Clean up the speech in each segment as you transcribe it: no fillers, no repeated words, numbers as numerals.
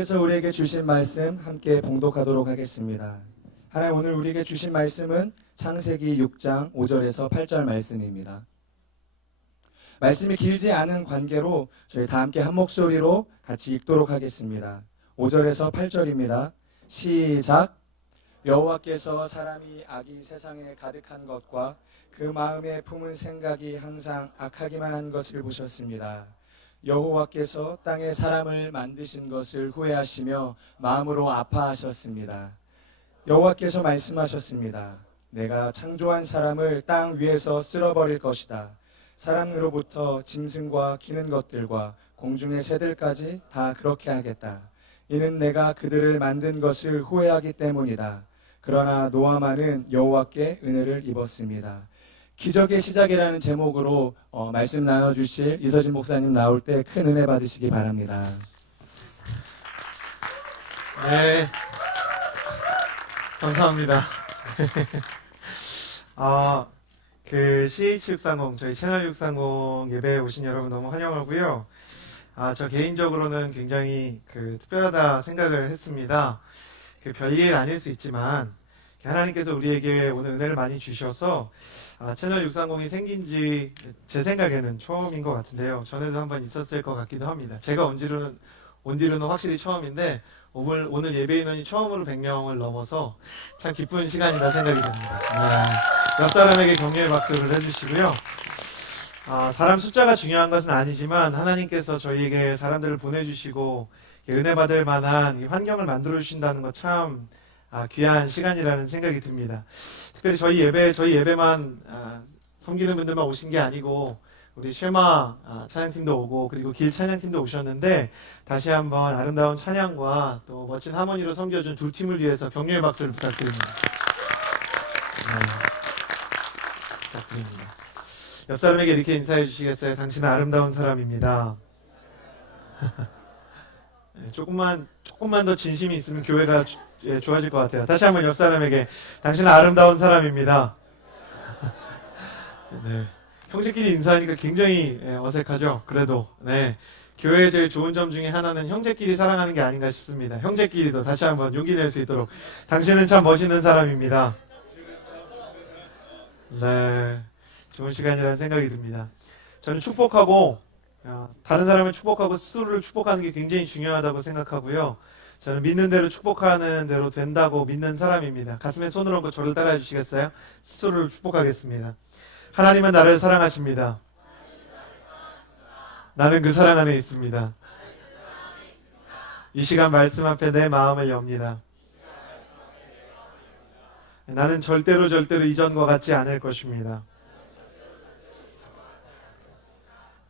하나님께서 우리에게 주신 말씀 함께 봉독하도록 하겠습니다. 하나님 오늘 우리에게 주신 말씀은 창세기 6장 5절에서 8절 말씀입니다. 말씀이 길지 않은 관계로 저희 다 함께 한 목소리로 같이 읽도록 하겠습니다. 5절에서 8절입니다. 시작. 여호와께서 사람이 악이 세상에 가득한 것과 그 마음에 품은 생각이 항상 악하기만 한 것을 보셨습니다. 여호와께서 땅에 사람을 만드신 것을 후회하시며 마음으로 아파하셨습니다. 여호와께서 말씀하셨습니다. 내가 창조한 사람을 땅 위에서 쓸어버릴 것이다. 사람으로부터 짐승과 기는 것들과 공중의 새들까지 다 그렇게 하겠다. 이는 내가 그들을 만든 것을 후회하기 때문이다. 그러나 노아만은 여호와께 은혜를 입었습니다. 기적의 시작이라는 제목으로 말씀 나눠주실 이서진 목사님 나올 때 큰 은혜 받으시기 바랍니다. 네, 감사합니다. 그 CH630 저희 채널 630 예배에 오신 여러분 너무 환영하고요. 저 개인적으로는 굉장히 특별하다 생각을 했습니다. 별일 아닐 수 있지만 하나님께서 우리에게 오늘 은혜를 많이 주셔서 채널 630이 생긴 지 제 생각에는 처음인 것 같은데요. 전에도 한번 있었을 것 같기도 합니다. 제가 온 뒤로는 확실히 처음인데 오늘 예배 인원이 처음으로 100명을 넘어서 참 기쁜 시간이다 생각이 듭니다. 옆 사람에게 격려의 박수를 해주시고요. 사람 숫자가 중요한 것은 아니지만 하나님께서 저희에게 사람들을 보내주시고 은혜 받을 만한 환경을 만들어 주신다는 것 참 귀한 시간이라는 생각이 듭니다. 특별히 저희 예배만 섬기는 분들만 오신 게 아니고 우리 쉐마 찬양팀도 오고 그리고 길 찬양팀도 오셨는데 다시 한번 아름다운 찬양과 또 멋진 하모니로 섬겨준 두 팀을 위해서 격려의 박수를 부탁드립니다. 부탁드립니다. 옆 사람에게 이렇게 인사해 주시겠어요? 당신은 아름다운 사람입니다. 조금만 더 진심이 있으면 교회가 좋아질 것 같아요. 다시 한번 옆 사람에게 당신은 아름다운 사람입니다. 네. 형제끼리 인사하니까 굉장히 어색하죠. 그래도 교회의 제일 좋은 점 중에 하나는 형제끼리 사랑하는 게 아닌가 싶습니다. 형제끼리도 다시 한번 용기 낼 수 있도록 당신은 참 멋있는 사람입니다. 네, 좋은 시간이라는 생각이 듭니다. 저는 축복하고 다른 사람을 축복하고 스스로를 축복하는 게 굉장히 중요하다고 생각하고요. 저는 믿는 대로 축복하는 대로 된다고 믿는 사람입니다. 가슴에 손을 얹고 저를 따라해 주시겠어요? 스스로를 축복하겠습니다. 하나님은 나를 사랑하십니다. 나는 그 사랑 안에 있습니다. 이 시간 말씀 앞에 내 마음을 엽니다. 나는 절대로 이전과 같지 않을 것입니다.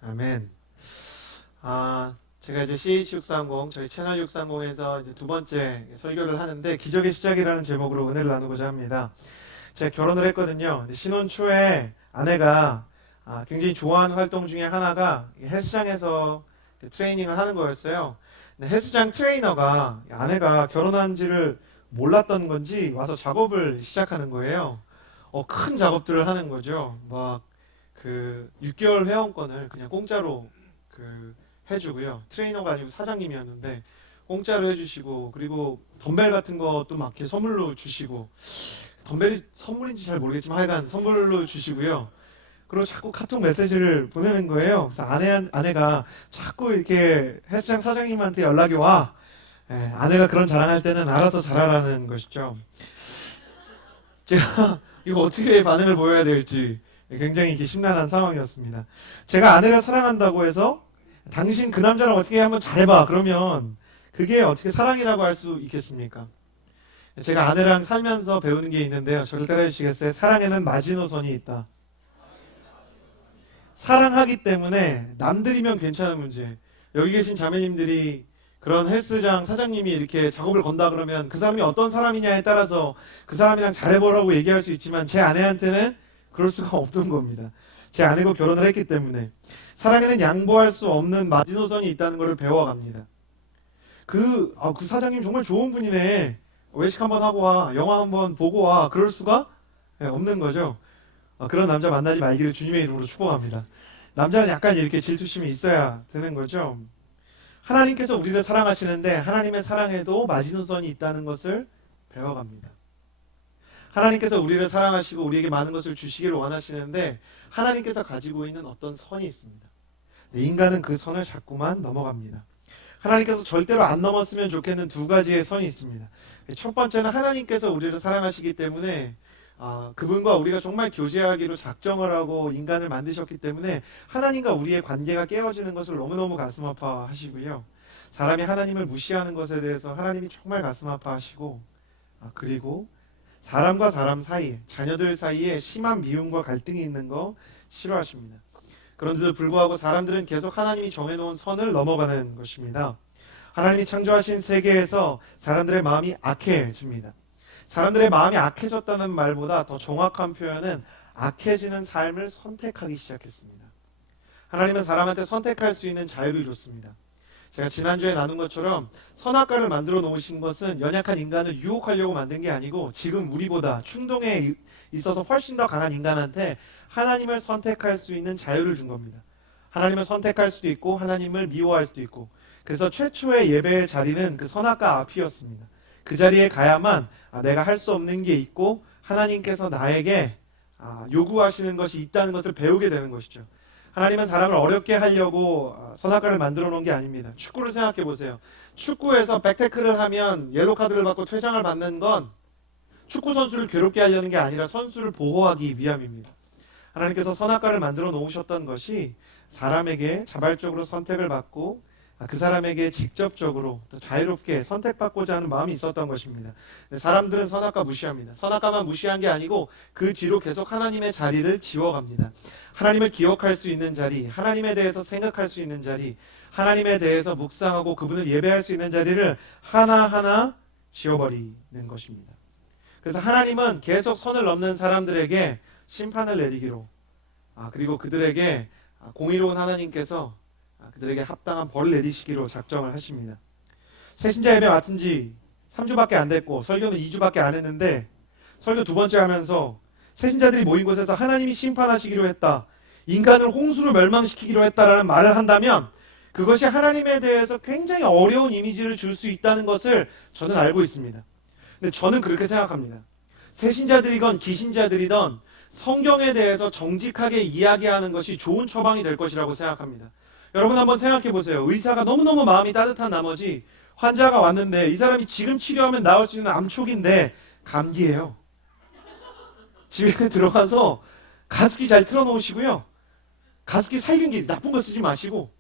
아멘. 제가 이제 CH630 저희 채널 630에서 이제 두 번째 설교를 하는데 기적의 시작이라는 제목으로 은혜를 나누고자 합니다. 제가 결혼을 했거든요. 신혼 초에 아내가 굉장히 좋아하는 활동 중에 하나가 헬스장에서 트레이닝을 하는 거였어요. 근데 헬스장 트레이너가 아내가 결혼한지를 몰랐던 건지 와서 작업을 시작하는 거예요. 큰 작업들을 하는 거죠. 막 6개월 회원권을 그냥 공짜로 해주고요. 트레이너가 아니고 사장님이었는데 공짜로 해주시고 그리고 덤벨 같은 것도 막 이렇게 선물로 주시고 덤벨이 선물인지 잘 모르겠지만 하여간 선물로 주시고요. 그리고 자꾸 카톡 메시지를 보내는 거예요. 그래서 아내가 자꾸 이렇게 헬스장 사장님한테 연락이 와. 아내가 그런 자랑할 때는 알아서 잘하라는 것이죠. 제가 이거 어떻게 반응을 보여야 될지 굉장히 이렇게 심란한 상황이었습니다. 제가 아내를 사랑한다고 해서 당신 그 남자랑 어떻게 한번 잘해봐 그러면 그게 어떻게 사랑이라고 할 수 있겠습니까? 제가 아내랑 살면서 배우는 게 있는데요. 저를 따라해 주시겠어요? 사랑에는 마지노선이 있다. 사랑하기 때문에 남들이면 괜찮은 문제. 여기 계신 자매님들이 그런 헬스장 사장님이 이렇게 작업을 건다 그러면 그 사람이 어떤 사람이냐에 따라서 그 사람이랑 잘해보라고 얘기할 수 있지만 제 아내한테는 그럴 수가 없는 겁니다. 제 아내고 결혼을 했기 때문에 사랑에는 양보할 수 없는 마지노선이 있다는 것을 배워갑니다. 그 사장님 정말 좋은 분이네. 외식 한번 하고 와. 영화 한번 보고 와. 그럴 수가 없는 거죠. 그런 남자 만나지 말기를 주님의 이름으로 축복합니다. 남자는 약간 이렇게 질투심이 있어야 되는 거죠. 하나님께서 우리를 사랑하시는데 하나님의 사랑에도 마지노선이 있다는 것을 배워갑니다. 하나님께서 우리를 사랑하시고 우리에게 많은 것을 주시기를 원하시는데 하나님께서 가지고 있는 어떤 선이 있습니다. 인간은 그 선을 자꾸만 넘어갑니다. 하나님께서 절대로 안 넘었으면 좋겠는 두 가지의 선이 있습니다. 첫 번째는 하나님께서 우리를 사랑하시기 때문에 그분과 우리가 정말 교제하기로 작정을 하고 인간을 만드셨기 때문에 하나님과 우리의 관계가 깨어지는 것을 너무너무 가슴 아파하시고요. 사람이 하나님을 무시하는 것에 대해서 하나님이 정말 가슴 아파하시고 그리고 사람과 사람 사이, 자녀들 사이에 심한 미움과 갈등이 있는 거 싫어하십니다. 그런데도 불구하고 사람들은 계속 하나님이 정해놓은 선을 넘어가는 것입니다. 하나님이 창조하신 세계에서 사람들의 마음이 악해집니다. 사람들의 마음이 악해졌다는 말보다 더 정확한 표현은 악해지는 삶을 선택하기 시작했습니다. 하나님은 사람한테 선택할 수 있는 자유를 줬습니다. 제가 지난주에 나눈 것처럼 선악과를 만들어 놓으신 것은 연약한 인간을 유혹하려고 만든 게 아니고 지금 우리보다 충동에 있어서 훨씬 더 강한 인간한테 하나님을 선택할 수 있는 자유를 준 겁니다. 하나님을 선택할 수도 있고 하나님을 미워할 수도 있고, 그래서 최초의 예배의 자리는 그 선악과 앞이었습니다. 그 자리에 가야만 내가 할 수 없는 게 있고 하나님께서 나에게 요구하시는 것이 있다는 것을 배우게 되는 것이죠. 하나님은 사람을 어렵게 하려고 선악과를 만들어 놓은 게 아닙니다. 축구를 생각해 보세요. 축구에서 백태클을 하면 옐로 카드를 받고 퇴장을 받는 건 축구 선수를 괴롭게 하려는 게 아니라 선수를 보호하기 위함입니다. 하나님께서 선악과를 만들어 놓으셨던 것이 사람에게 자발적으로 선택을 받고 그 사람에게 직접적으로 또 자유롭게 선택받고자 하는 마음이 있었던 것입니다. 사람들은 선악과 무시합니다. 선악과만 무시한 게 아니고 그 뒤로 계속 하나님의 자리를 지워갑니다. 하나님을 기억할 수 있는 자리, 하나님에 대해서 생각할 수 있는 자리, 하나님에 대해서 묵상하고 그분을 예배할 수 있는 자리를 하나하나 지워버리는 것입니다. 그래서 하나님은 계속 선을 넘는 사람들에게 심판을 내리기로, 그리고 그들에게 공의로운 하나님께서 그들에게 합당한 벌을 내리시기로 작정을 하십니다. 새신자 예배 맡은 지 3주밖에 안 됐고 설교는 2주밖에 안 했는데 설교 두 번째 하면서 새신자들이 모인 곳에서 하나님이 심판하시기로 했다, 인간을 홍수로 멸망시키기로 했다라는 말을 한다면 그것이 하나님에 대해서 굉장히 어려운 이미지를 줄 수 있다는 것을 저는 알고 있습니다. 근데 저는 그렇게 생각합니다. 새신자들이건 기신자들이던 성경에 대해서 정직하게 이야기하는 것이 좋은 처방이 될 것이라고 생각합니다. 여러분 한번 생각해 보세요. 의사가 너무너무 마음이 따뜻한 나머지 환자가 왔는데 이 사람이 지금 치료하면 나을 수 있는 암초기인데 감기예요. 집에 들어가서 가습기 잘 틀어놓으시고요. 가습기 살균기 나쁜 거 쓰지 마시고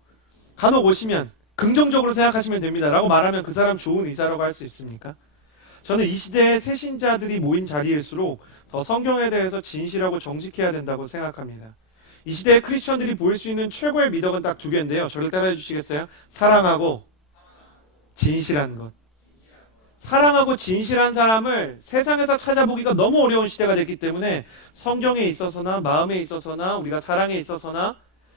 간혹 오시면 긍정적으로 생각하시면 됩니다 라고 말하면 그 사람 좋은 의사라고 할 수 있습니까? 저는 이 시대에 새신자들이 모인 자리일수록 더 성경에 대해서 진실하고 정직해야 된다고 생각합니다. 이 시대의 크리스천들이 보일 수 있는 최고의 미덕은 딱 두 개인데요. 저를 따라해 주시겠어요? 사랑하고 진실한 것. 사랑하고 진실한 사람을 세상에서 찾아보기가 너무 어려운 시대가 됐기 때문에 성경에 있어서나 마음에 있어서나 우리가 사랑에 있어서나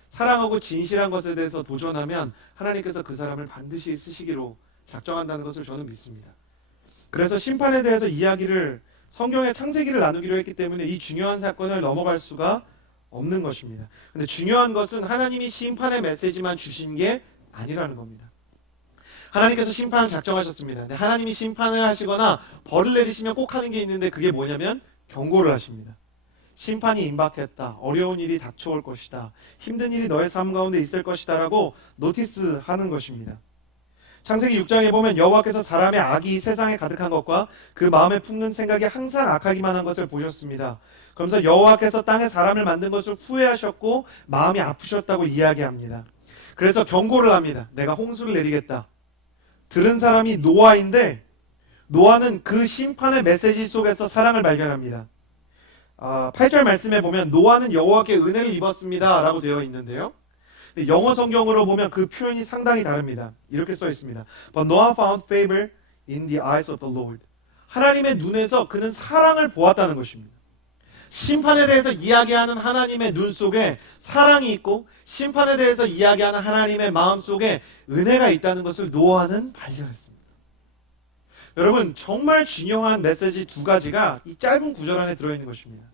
사랑하고 진실한 것에 대해서 도전하면 하나님께서 그 사람을 반드시 쓰시기로 작정한다는 것을 저는 믿습니다. 그래서 심판에 대해서 이야기를 성경의 창세기를 나누기로 했기 때문에 이 중요한 사건을 넘어갈 수가 없는 것입니다. 근데 중요한 것은 하나님이 심판의 메시지만 주신 게 아니라는 겁니다. 하나님께서 심판을 작정하셨습니다. 근데 하나님이 심판을 하시거나 벌을 내리시면 꼭 하는 게 있는데 그게 뭐냐면 경고를 하십니다. 심판이 임박했다. 어려운 일이 닥쳐올 것이다. 힘든 일이 너의 삶 가운데 있을 것이다 라고 노티스하는 것입니다. 창세기 6장에 보면 여호와께서 사람의 악이 세상에 가득한 것과 그 마음에 품는 생각이 항상 악하기만 한 것을 보셨습니다. 그러면서 여호와께서 땅에 사람을 만든 것을 후회하셨고 마음이 아프셨다고 이야기합니다. 그래서 경고를 합니다. 내가 홍수를 내리겠다. 들은 사람이 노아인데 노아는 그 심판의 메시지 속에서 사랑을 발견합니다. 8절 말씀에 보면 노아는 여호와께 은혜를 입었습니다 라고 되어 있는데요, 영어 성경으로 보면 그 표현이 상당히 다릅니다. 이렇게 써 있습니다. But Noah found favor in the eyes of the Lord. 하나님의 눈에서 그는 사랑을 보았다는 것입니다. 심판에 대해서 이야기하는 하나님의 눈 속에 사랑이 있고 심판에 대해서 이야기하는 하나님의 마음 속에 은혜가 있다는 것을 노아는 발견했습니다. 여러분, 정말 중요한 메시지 두 가지가 이 짧은 구절 안에 들어있는 것입니다.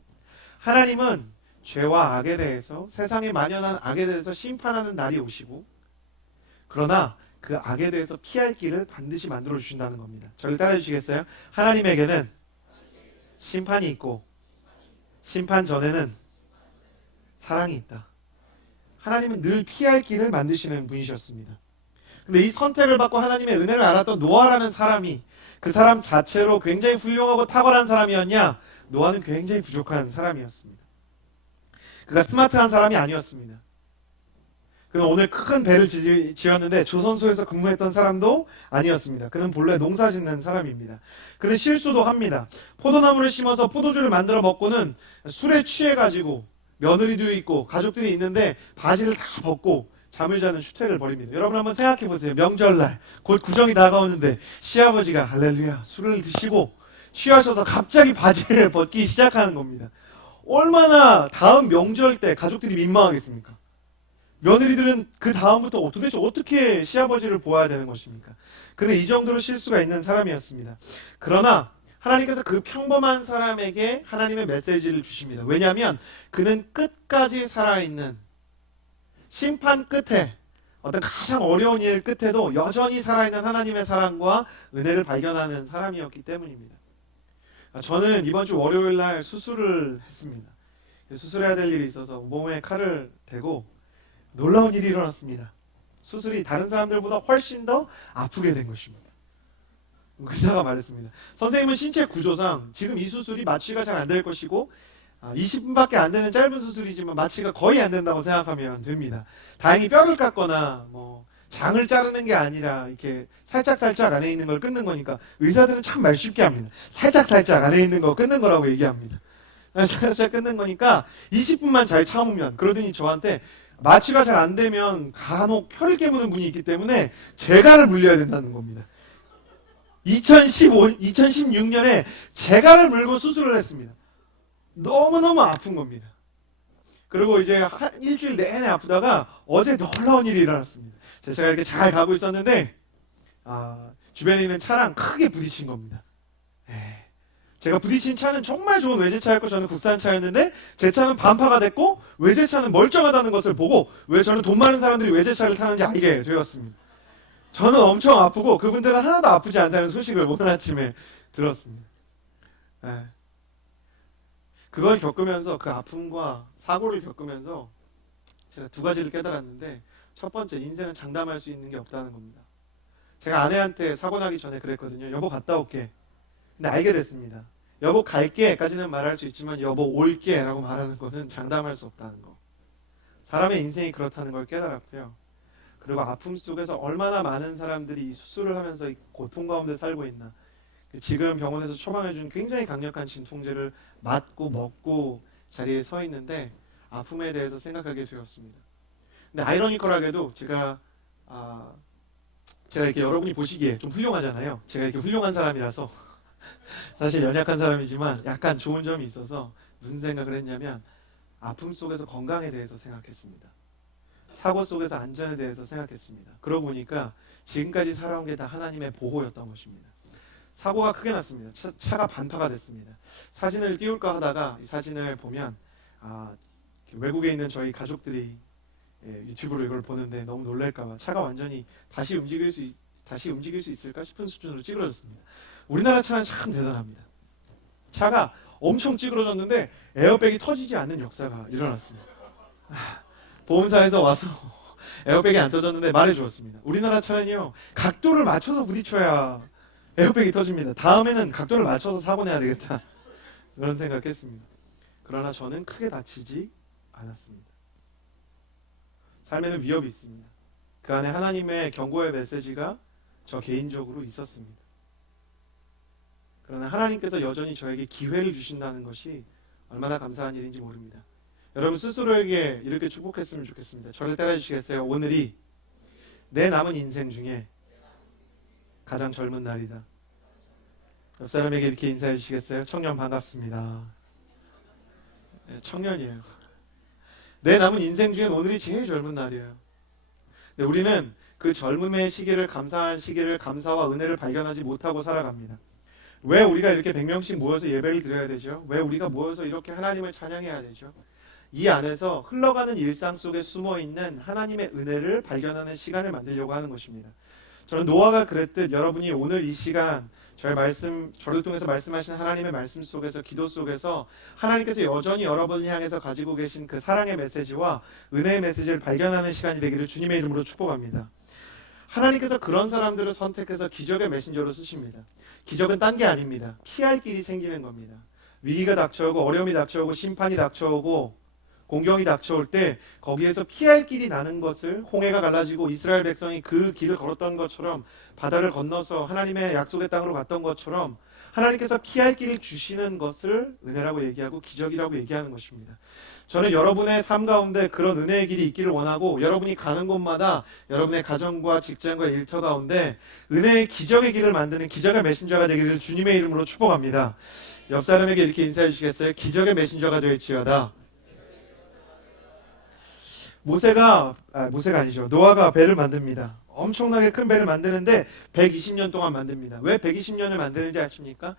하나님은 죄와 악에 대해서, 세상에 만연한 악에 대해서 심판하는 날이 오시고, 그러나 그 그 악에 대해서 피할 길을 반드시 만들어 주신다는 겁니다. 저를 따라 주시겠어요? 하나님에게는 심판이 있고 심판 전에는 사랑이 있다. 하나님은 늘 피할 길을 만드시는 분이셨습니다. 근데 이 선택을 받고 하나님의 은혜를 알았던 노아라는 사람이 그 사람 자체로 굉장히 훌륭하고 탁월한 사람이었냐? 노아는 굉장히 부족한 사람이었습니다. 그가 스마트한 사람이 아니었습니다. 그는 오늘 큰 배를 지었는데 조선소에서 근무했던 사람도 아니었습니다. 그는 본래 농사 짓는 사람입니다. 그는 실수도 합니다. 포도나무를 심어서 포도주를 만들어 먹고는 술에 취해가지고 며느리도 있고 가족들이 있는데 바지를 다 벗고 잠을 자는 슈택을 벌입니다. 여러분 한번 생각해 보세요. 명절날 곧 구정이 다가오는데 시아버지가 할렐루야 술을 드시고 취하셔서 갑자기 바지를 벗기 시작하는 겁니다. 얼마나 다음 명절 때 가족들이 민망하겠습니까? 며느리들은 그 다음부터 도대체 어떻게 시아버지를 보아야 되는 것입니까? 그는 이 정도로 실수가 있는 사람이었습니다. 그러나 하나님께서 그 평범한 사람에게 하나님의 메시지를 주십니다. 왜냐하면 그는 끝까지 살아있는 심판 끝에 어떤 가장 어려운 일 끝에도 여전히 살아있는 하나님의 사랑과 은혜를 발견하는 사람이었기 때문입니다. 저는 이번 주 월요일 날 수술을 했습니다. 수술해야 될 일이 있어서 몸에 칼을 대고 놀라운 일이 일어났습니다. 수술이 다른 사람들보다 훨씬 더 아프게 된 것입니다. 의사가 말했습니다. 선생님은 신체 구조상 지금 이 수술이 마취가 잘 안 될 것이고 20분밖에 안 되는 짧은 수술이지만 마취가 거의 안 된다고 생각하면 됩니다. 다행히 뼈를 깎거나 장을 자르는 게 아니라 이렇게 살짝살짝 안에 있는 걸 끊는 거니까 의사들은 참 말 쉽게 합니다. 살짝살짝 안에 있는 거 끊는 거라고 얘기합니다. 살짝 끊는 거니까 20분만 잘 참으면, 그러더니 저한테 마취가 잘 안 되면 간혹 혀를 깨무는 분이 있기 때문에 재갈을 물려야 된다는 겁니다. 2016년에 재갈을 물고 수술을 했습니다. 너무너무 아픈 겁니다. 그리고 이제 일주일 내내 아프다가 어제 놀라운 일이 일어났습니다. 제가 이렇게 잘 가고 있었는데 주변에 있는 차랑 크게 부딪힌 겁니다. 제가 부딪힌 차는 정말 좋은 외제차였고 저는 국산차였는데 제 차는 반파가 됐고 외제차는 멀쩡하다는 것을 보고 왜 저는 돈 많은 사람들이 외제차를 타는지 알게 되었습니다. 저는 엄청 아프고 그분들은 하나도 아프지 않다는 소식을 오늘 아침에 들었습니다. 그걸 겪으면서, 그 아픔과 사고를 겪으면서 제가 두 가지를 깨달았는데, 첫 번째, 인생은 장담할 수 있는 게 없다는 겁니다. 제가 아내한테 사고 나기 전에 그랬거든요. 여보 갔다 올게. 근데 알게 됐습니다. 여보 갈게까지는 말할 수 있지만 여보 올게라고 말하는 것은 장담할 수 없다는 거. 사람의 인생이 그렇다는 걸 깨달았고요. 그리고 아픔 속에서 얼마나 많은 사람들이 이 수술을 하면서 이 고통 가운데 살고 있나. 지금 병원에서 처방해준 굉장히 강력한 진통제를 맞고 먹고 자리에 서 있는데 아픔에 대해서 생각하게 되었습니다. 근데 아이러니컬하게도 제가 이렇게 여러분이 보시기에 좀 훌륭하잖아요. 제가 이렇게 훌륭한 사람이라서 사실 연약한 사람이지만 약간 좋은 점이 있어서 무슨 생각을 했냐면 아픔 속에서 건강에 대해서 생각했습니다. 사고 속에서 안전에 대해서 생각했습니다. 그러고 보니까 지금까지 살아온 게 다 하나님의 보호였던 것입니다. 사고가 크게 났습니다. 차가 반파가 됐습니다. 사진을 띄울까 하다가 이 사진을 보면 외국에 있는 저희 가족들이 유튜브로 이걸 보는데 너무 놀랄까봐 차가 완전히 다시 움직일 수 있을까 싶은 수준으로 찌그러졌습니다. 우리나라 차는 참 대단합니다. 차가 엄청 찌그러졌는데 에어백이 터지지 않는 역사가 일어났습니다. 보험사에서 와서 에어백이 안 터졌는데 말해주었습니다. 우리나라 차는요, 각도를 맞춰서 부딪혀야 에어백이 터집니다. 다음에는 각도를 맞춰서 사고 내야 되겠다, 그런 생각했습니다. 그러나 저는 크게 다치지 않았습니다. 삶에는 위협이 있습니다. 그 안에 하나님의 경고의 메시지가 저 개인적으로 있었습니다. 그러나 하나님께서 여전히 저에게 기회를 주신다는 것이 얼마나 감사한 일인지 모릅니다. 여러분 스스로에게 이렇게 축복했으면 좋겠습니다. 저를 따라 주시겠어요? 오늘이 내 남은 인생 중에 가장 젊은 날이다. 옆 사람에게 이렇게 인사해 주시겠어요? 청년 반갑습니다. 네, 청년이에요. 내 남은 인생 중에 오늘이 제일 젊은 날이에요. 근데 우리는 그 젊음의 시기를, 감사한 시기를, 감사와 은혜를 발견하지 못하고 살아갑니다. 왜 우리가 이렇게 100명씩 모여서 예배를 드려야 되죠? 왜 우리가 모여서 이렇게 하나님을 찬양해야 되죠? 이 안에서 흘러가는 일상 속에 숨어있는 하나님의 은혜를 발견하는 시간을 만들려고 하는 것입니다. 저는 노아가 그랬듯 여러분이 오늘 이 시간 저를 통해서 말씀하신 하나님의 말씀 속에서, 기도 속에서 하나님께서 여전히 여러분을 향해서 가지고 계신 그 사랑의 메시지와 은혜의 메시지를 발견하는 시간이 되기를 주님의 이름으로 축복합니다. 하나님께서 그런 사람들을 선택해서 기적의 메신저로 쓰십니다. 기적은 딴 게 아닙니다. 피할 길이 생기는 겁니다. 위기가 닥쳐오고 어려움이 닥쳐오고 심판이 닥쳐오고 공경이 닥쳐올 때 거기에서 피할 길이 나는 것을, 홍해가 갈라지고 이스라엘 백성이 그 길을 걸었던 것처럼, 바다를 건너서 하나님의 약속의 땅으로 갔던 것처럼 하나님께서 피할 길을 주시는 것을 은혜라고 얘기하고 기적이라고 얘기하는 것입니다. 저는 여러분의 삶 가운데 그런 은혜의 길이 있기를 원하고, 여러분이 가는 곳마다 여러분의 가정과 직장과 일터 가운데 은혜의 기적의 길을 만드는 기적의 메신저가 되기를 주님의 이름으로 축복합니다. 옆 사람에게 이렇게 인사해 주시겠어요? 기적의 메신저가 되었지어다. 모세가 아니죠. 노아가 배를 만듭니다. 엄청나게 큰 배를 만드는데 120년 동안 만듭니다. 왜 120년을 만드는지 아십니까?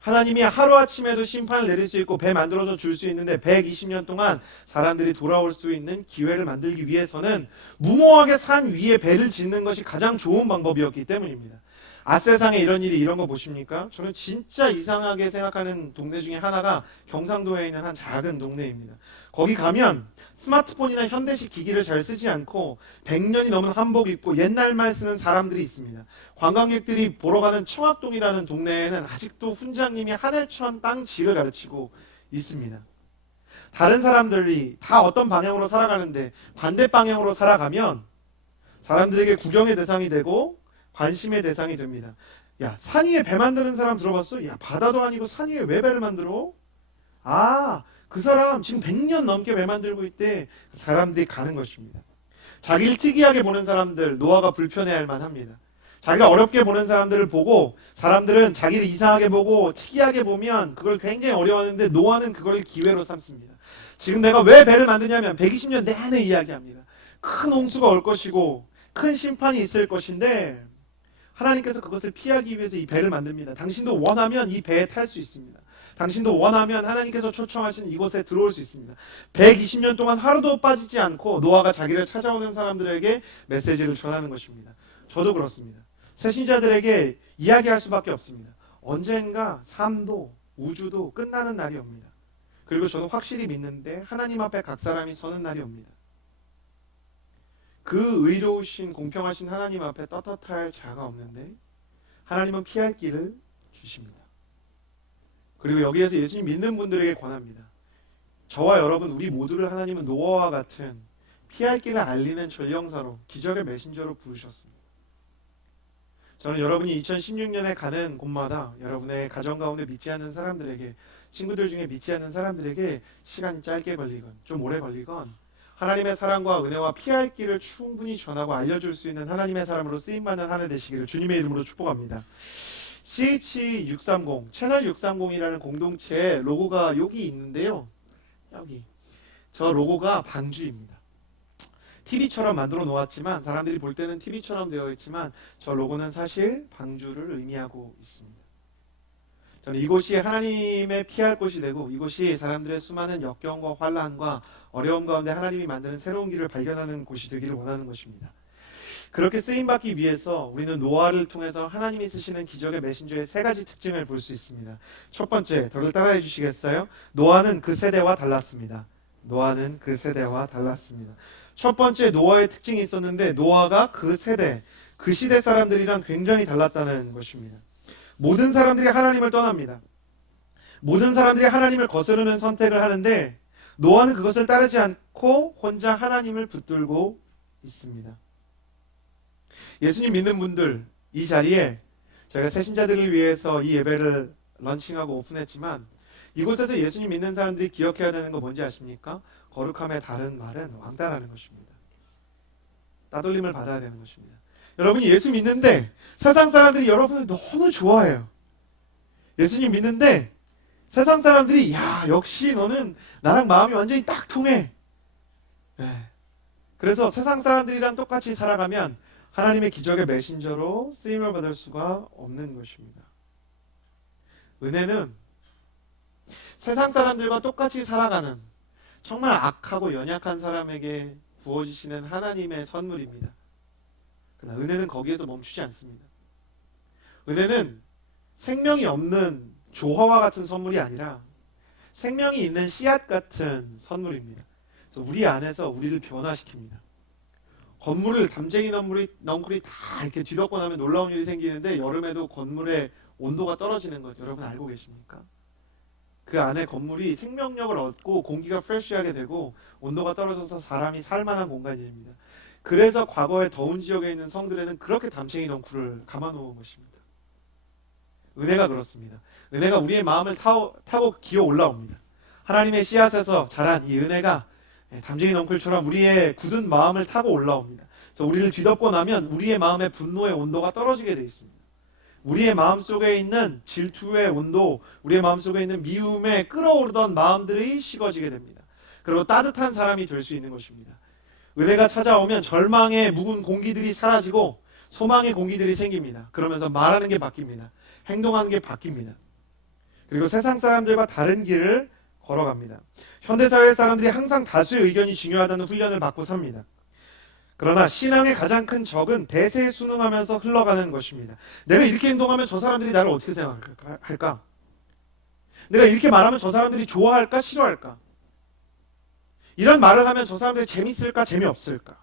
하나님이 하루아침에도 심판을 내릴 수 있고 배 만들어서 줄 수 있는데 120년 동안 사람들이 돌아올 수 있는 기회를 만들기 위해서는 무모하게 산 위에 배를 짓는 것이 가장 좋은 방법이었기 때문입니다. 앗세상에 이런 거 보십니까? 저는 진짜 이상하게 생각하는 동네 중에 하나가 경상도에 있는 한 작은 동네입니다. 거기 가면 스마트폰이나 현대식 기기를 잘 쓰지 않고 100년이 넘은 한복 입고 옛날말 쓰는 사람들이 있습니다. 관광객들이 보러 가는 청학동이라는 동네에는 아직도 훈장님이 하늘천 땅지를 가르치고 있습니다. 다른 사람들이 다 어떤 방향으로 살아가는데 반대 방향으로 살아가면 사람들에게 구경의 대상이 되고 관심의 대상이 됩니다. 야, 산 위에 배 만드는 사람 들어봤어? 야, 바다도 아니고 산 위에 왜 배를 만들어? 아, 그 사람 지금 100년 넘게 배 만들고 있대. 사람들이 가는 것입니다. 자기를 특이하게 보는 사람들, 노아가 불편해할 만합니다. 자기가 어렵게 보는 사람들을 보고, 사람들은 자기를 이상하게 보고 특이하게 보면 그걸 굉장히 어려워하는데 노아는 그걸 기회로 삼습니다. 지금 내가 왜 배를 만드냐면 120년 내내 이야기합니다. 큰 홍수가 올 것이고 큰 심판이 있을 것인데 하나님께서 그것을 피하기 위해서 이 배를 만듭니다. 당신도 원하면 이 배에 탈 수 있습니다. 당신도 원하면 하나님께서 초청하신 이곳에 들어올 수 있습니다. 120년 동안 하루도 빠지지 않고 노아가 자기를 찾아오는 사람들에게 메시지를 전하는 것입니다. 저도 그렇습니다. 새신자들에게 이야기할 수밖에 없습니다. 언젠가 삶도 우주도 끝나는 날이 옵니다. 그리고 저는 확실히 믿는데 하나님 앞에 각 사람이 서는 날이 옵니다. 그 의로우신 공평하신 하나님 앞에 떳떳할 자가 없는데 하나님은 피할 길을 주십니다. 그리고 여기에서 예수님 믿는 분들에게 권합니다. 저와 여러분 우리 모두를 하나님은 노아와 같은 피할 길을 알리는 전령사로, 기적의 메신저로 부르셨습니다. 저는 여러분이 2016년에 가는 곳마다 여러분의 가정 가운데 믿지 않는 사람들에게, 친구들 중에 믿지 않는 사람들에게 시간이 짧게 걸리건 좀 오래 걸리건 하나님의 사랑과 은혜와 피할 길을 충분히 전하고 알려줄 수 있는 하나님의 사람으로 쓰임받는 한 해 되시기를 주님의 이름으로 축복합니다. CH630, 채널 630이라는 공동체의 로고가 여기 있는데요. 여기. 저 로고가 방주입니다. TV처럼 만들어 놓았지만, 사람들이 볼 때는 TV처럼 되어 있지만 저 로고는 사실 방주를 의미하고 있습니다. 저는 이곳이 하나님의 피할 곳이 되고, 이곳이 사람들의 수많은 역경과 환난과 어려움 가운데 하나님이 만드는 새로운 길을 발견하는 곳이 되기를 원하는 것입니다. 그렇게 쓰임받기 위해서 우리는 노아를 통해서 하나님이 쓰시는 기적의 메신저의 세 가지 특징을 볼 수 있습니다. 첫 번째, 저를 따라해 주시겠어요? 노아는 그 세대와 달랐습니다. 노아는 그 세대와 달랐습니다. 첫 번째, 노아의 특징이 있었는데 노아가 그 세대, 그 시대 사람들이랑 굉장히 달랐다는 것입니다. 모든 사람들이 하나님을 떠납니다. 모든 사람들이 하나님을 거스르는 선택을 하는데 노아는 그것을 따르지 않고 혼자 하나님을 붙들고 있습니다. 예수님 믿는 분들, 이 자리에 저희가 새신자들을 위해서 이 예배를 런칭하고 오픈했지만 이곳에서 예수님 믿는 사람들이 기억해야 되는 거 뭔지 아십니까? 거룩함의 다른 말은 왕따라는 것입니다. 따돌림을 받아야 되는 것입니다. 여러분이 예수 믿는데 세상 사람들이 여러분을 너무 좋아해요. 예수님 믿는데 세상 사람들이 야, 역시 너는 나랑 마음이 완전히 딱 통해. 네. 그래서 세상 사람들이랑 똑같이 살아가면 하나님의 기적의 메신저로 쓰임을 받을 수가 없는 것입니다. 은혜는 세상 사람들과 똑같이 살아가는 정말 악하고 연약한 사람에게 부어주시는 하나님의 선물입니다. 그러나 은혜는 거기에서 멈추지 않습니다. 은혜는 생명이 없는 조화와 같은 선물이 아니라 생명이 있는 씨앗 같은 선물입니다. 그래서 우리 안에서 우리를 변화시킵니다. 건물을 담쟁이 넝쿨이 다 이렇게 뒤덮고 나면 놀라운 일이 생기는데 여름에도 건물의 온도가 떨어지는 것 여러분 알고 계십니까? 그 안에 건물이 생명력을 얻고 공기가 프레쉬하게 되고 온도가 떨어져서 사람이 살만한 공간입니다. 그래서 과거에 더운 지역에 있는 성들에는 그렇게 담쟁이 넝쿨을 감아놓은 것입니다. 은혜가 그렇습니다. 은혜가 우리의 마음을 타고 기어 올라옵니다. 하나님의 씨앗에서 자란 이 은혜가 담쟁이 넝쿨처럼 우리의 굳은 마음을 타고 올라옵니다. 그래서 우리를 뒤덮고 나면 우리의 마음의 분노의 온도가 떨어지게 되어 있습니다. 우리의 마음속에 있는 질투의 온도, 우리의 마음속에 있는 미움에 끓어오르던 마음들이 식어지게 됩니다. 그리고 따뜻한 사람이 될 수 있는 것입니다. 은혜가 찾아오면 절망의 묵은 공기들이 사라지고 소망의 공기들이 생깁니다. 그러면서 말하는 게 바뀝니다. 행동하는 게 바뀝니다. 그리고 세상 사람들과 다른 길을 걸어갑니다. 현대사회 사람들이 항상 다수의 의견이 중요하다는 훈련을 받고 삽니다. 그러나 신앙의 가장 큰 적은 대세에 순응하면서 흘러가는 것입니다. 내가 이렇게 행동하면 저 사람들이 나를 어떻게 생각할까? 내가 이렇게 말하면 저 사람들이 좋아할까? 싫어할까? 이런 말을 하면 저 사람들이 재밌을까? 재미없을까?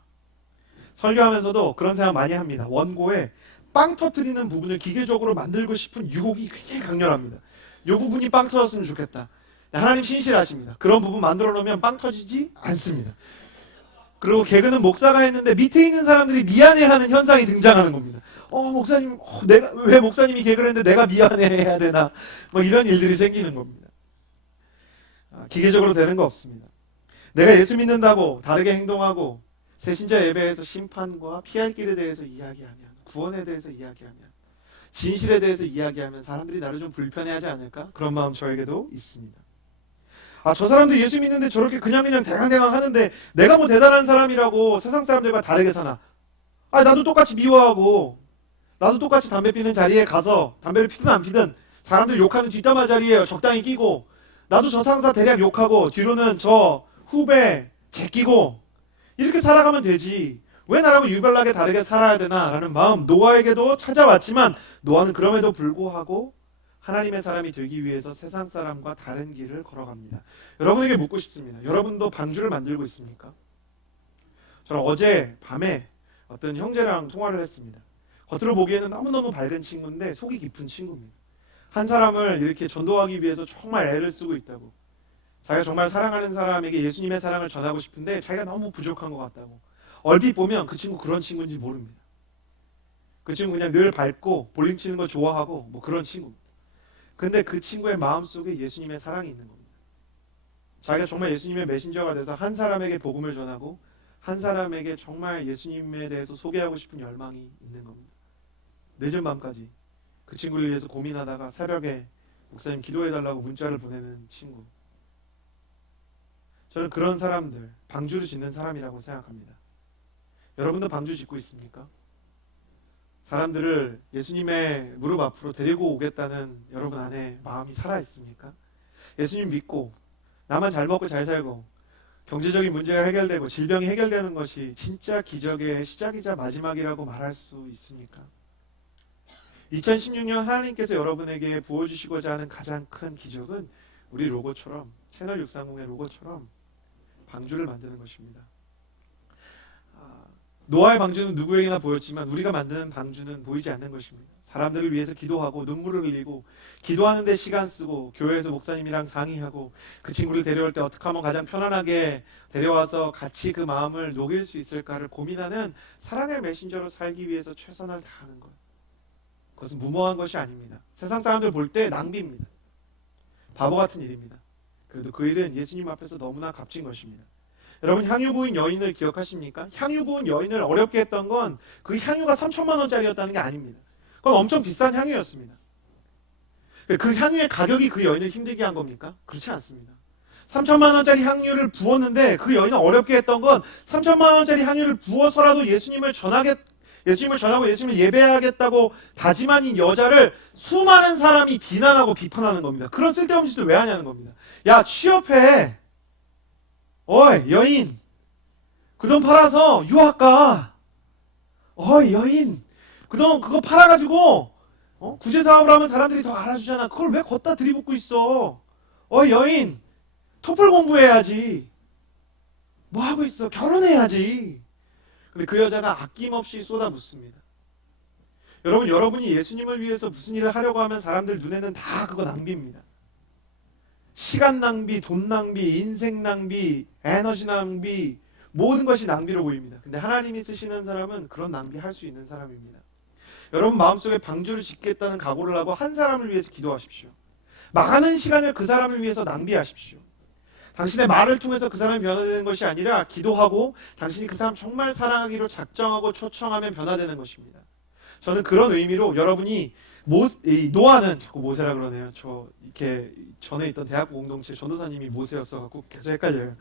설교하면서도 그런 생각 많이 합니다. 원고에 빵 터뜨리는 부분을 기계적으로 만들고 싶은 유혹이 굉장히 강렬합니다. 이 부분이 빵 터졌으면 좋겠다. 하나님 신실하십니다. 그런 부분 만들어 놓으면 빵 터지지 않습니다. 그리고 개그는 목사가 했는데 밑에 있는 사람들이 미안해하는 현상이 등장하는 겁니다. 목사님, 내가 왜 목사님이 개그를 했는데 내가 미안해해야 되나? 뭐 이런 일들이 생기는 겁니다. 기계적으로 되는 거 없습니다. 내가 예수 믿는다고 다르게 행동하고 새신자 예배에서 심판과 피할 길에 대해서 이야기하면, 구원에 대해서 이야기하면, 진실에 대해서 이야기하면 사람들이 나를 좀 불편해하지 않을까? 그런 마음 저에게도 있습니다. 저 사람도 예수 믿는데 저렇게 그냥 대강대강 하는데 내가 뭐 대단한 사람이라고 세상 사람들과 다르게 사나? 나도 똑같이 미워하고 나도 똑같이 담배 피는 자리에 가서 담배를 피든 안 피든 사람들 욕하는 뒷담화 자리에 적당히 끼고 나도 저 상사 대략 욕하고 뒤로는 저 후배 제끼고 이렇게 살아가면 되지. 왜 나라고 유별나게 다르게 살아야 되나? 라는 마음 노아에게도 찾아왔지만 노아는 그럼에도 불구하고 하나님의 사람이 되기 위해서 세상 사람과 다른 길을 걸어갑니다. 여러분에게 묻고 싶습니다. 여러분도 방주를 만들고 있습니까? 저는 어제 밤에 어떤 형제랑 통화를 했습니다. 겉으로 보기에는 너무너무 밝은 친구인데 속이 깊은 친구입니다. 한 사람을 이렇게 전도하기 위해서 정말 애를 쓰고 있다고. 자기가 정말 사랑하는 사람에게 예수님의 사랑을 전하고 싶은데 자기가 너무 부족한 것 같다고. 얼핏 보면 그 친구 그런 친구인지 모릅니다. 그 친구 그냥 늘 밝고 볼링 치는 거 좋아하고 뭐 그런 친구입니다. 근데 그 친구의 마음속에 예수님의 사랑이 있는 겁니다. 자기가 정말 예수님의 메신저가 돼서 한 사람에게 복음을 전하고 한 사람에게 정말 예수님에 대해서 소개하고 싶은 열망이 있는 겁니다. 늦은 밤까지 그 친구를 위해서 고민하다가 새벽에 목사님 기도해달라고 문자를 보내는 친구. 저는 그런 사람들, 방주를 짓는 사람이라고 생각합니다. 여러분도 방주 짓고 있습니까? 사람들을 예수님의 무릎 앞으로 데리고 오겠다는 여러분 안에 마음이 살아있습니까? 예수님 믿고 나만 잘 먹고 잘 살고 경제적인 문제가 해결되고 질병이 해결되는 것이 진짜 기적의 시작이자 마지막이라고 말할 수 있습니까? 2016년 하나님께서 여러분에게 부어주시고자 하는 가장 큰 기적은 우리 로고처럼 채널 630의 로고처럼 방주를 만드는 것입니다. 노아의 방주는 누구에게나 보였지만 우리가 만드는 방주는 보이지 않는 것입니다. 사람들을 위해서 기도하고 눈물을 흘리고 기도하는 데 시간 쓰고 교회에서 목사님이랑 상의하고 그 친구를 데려올 때 어떻게 하면 가장 편안하게 데려와서 같이 그 마음을 녹일 수 있을까를 고민하는 사랑의 메신저로 살기 위해서 최선을 다하는 것. 그것은 무모한 것이 아닙니다. 세상 사람들 볼 때 낭비입니다. 바보 같은 일입니다. 그래도 그 일은 예수님 앞에서 너무나 값진 것입니다. 여러분 향유 부은 여인을 기억하십니까? 향유 부은 여인을 어렵게 했던 건 그 향유가 3천만 원짜리였다는 게 아닙니다. 그건 엄청 비싼 향유였습니다. 그 향유의 가격이 그 여인을 힘들게 한 겁니까? 그렇지 않습니다. 3천만 원짜리 향유를 부었는데 그 여인을 어렵게 했던 건 3천만 원짜리 향유를 부어서라도 예수님을 전하고 예수님을 예배하겠다고 다짐한 이 여자를 수많은 사람이 비난하고 비판하는 겁니다. 그런 쓸데없는 짓을 왜 하냐는 겁니다. 야 취업해. 어이 여인 그 돈 팔아서 유학 가. 여인, 그동안 그거 팔아가지고 구제 사업을 하면 사람들이 더 알아주잖아. 그걸 왜 걷다 들이붓고 있어? 여인, 토플 공부해야지. 뭐 하고 있어? 결혼해야지. 근데 그 여자가 아낌없이 쏟아붓습니다. 여러분이 예수님을 위해서 무슨 일을 하려고 하면 사람들 눈에는 다 그거 낭비입니다. 시간 낭비, 돈 낭비, 인생 낭비, 에너지 낭비, 모든 것이 낭비로 보입니다. 근데 하나님이 쓰시는 사람은 그런 낭비할 수 있는 사람입니다. 여러분 마음속에 방주를 짓겠다는 각오를 하고 한 사람을 위해서 기도하십시오. 많은 시간을 그 사람을 위해서 낭비하십시오. 당신의 말을 통해서 그 사람이 변화되는 것이 아니라 기도하고 당신이 그 사람 정말 사랑하기로 작정하고 초청하면 변화되는 것입니다. 저는 그런 의미로 여러분이 노아는 자꾸 모세라 그러네요. 저 이렇게 전에 있던 대학 공동체 전도사님이 모세였어 갖고 계속 헷갈려요.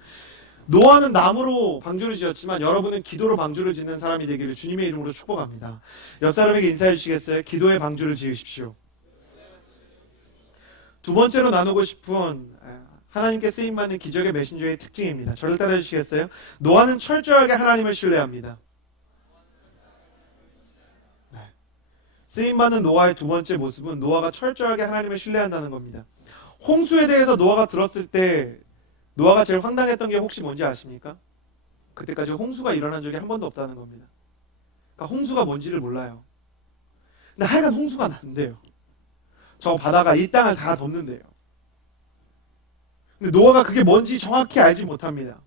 노아는 나무로 방주를 지었지만 여러분은 기도로 방주를 짓는 사람이 되기를 주님의 이름으로 축복합니다. 옆 사람에게 인사해 주시겠어요? 기도의 방주를 지으십시오. 두 번째로 나누고 싶은 하나님께 쓰임받는 기적의 메신저의 특징입니다. 저를 따라 주시겠어요? 노아는 철저하게 하나님을 신뢰합니다. 네. 쓰임받는 노아의 두 번째 모습은 노아가 철저하게 하나님을 신뢰한다는 겁니다. 홍수에 대해서 노아가 들었을 때 노아가 제일 황당했던 게 혹시 뭔지 아십니까? 그때까지 홍수가 일어난 적이 한 번도 없다는 겁니다. 그러니까 홍수가 뭔지를 몰라요. 근데 하여간 홍수가 난대요. 저 바다가 이 땅을 다 덮는데요. 근데 노아가 그게 뭔지 정확히 알지 못합니다.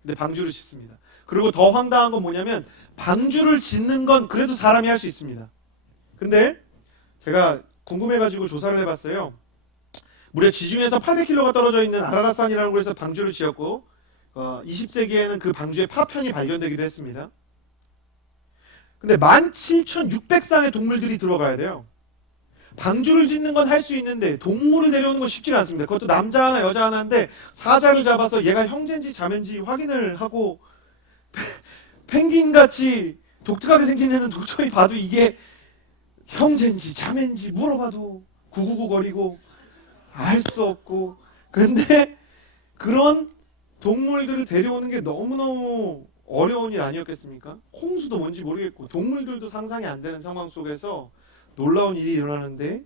근데 방주를 짓습니다. 그리고 더 황당한 건 뭐냐면 방주를 짓는 건 그래도 사람이 할 수 있습니다. 근데 제가 궁금해가지고 조사를 해봤어요. 무려 지중해에서 800km가 떨어져 있는 아라라산이라는 곳에서 방주를 지었고 20세기에는 그 방주의 파편이 발견되기도 했습니다. 근데 17,600쌍의 동물들이 들어가야 돼요. 방주를 짓는 건 할 수 있는데 동물을 데려오는 건 쉽지가 않습니다. 그것도 남자 하나 여자 하나인데 사자를 잡아서 얘가 형제인지 자매인지 확인을 하고 펭귄같이 독특하게 생긴 애는 도저히 봐도 이게 형제인지 자매인지 물어봐도 999 거리고 알 수 없고, 그런데 그런 동물들을 데려오는 게 너무너무 어려운 일 아니었겠습니까? 홍수도 뭔지 모르겠고 동물들도 상상이 안 되는 상황 속에서 놀라운 일이 일어나는데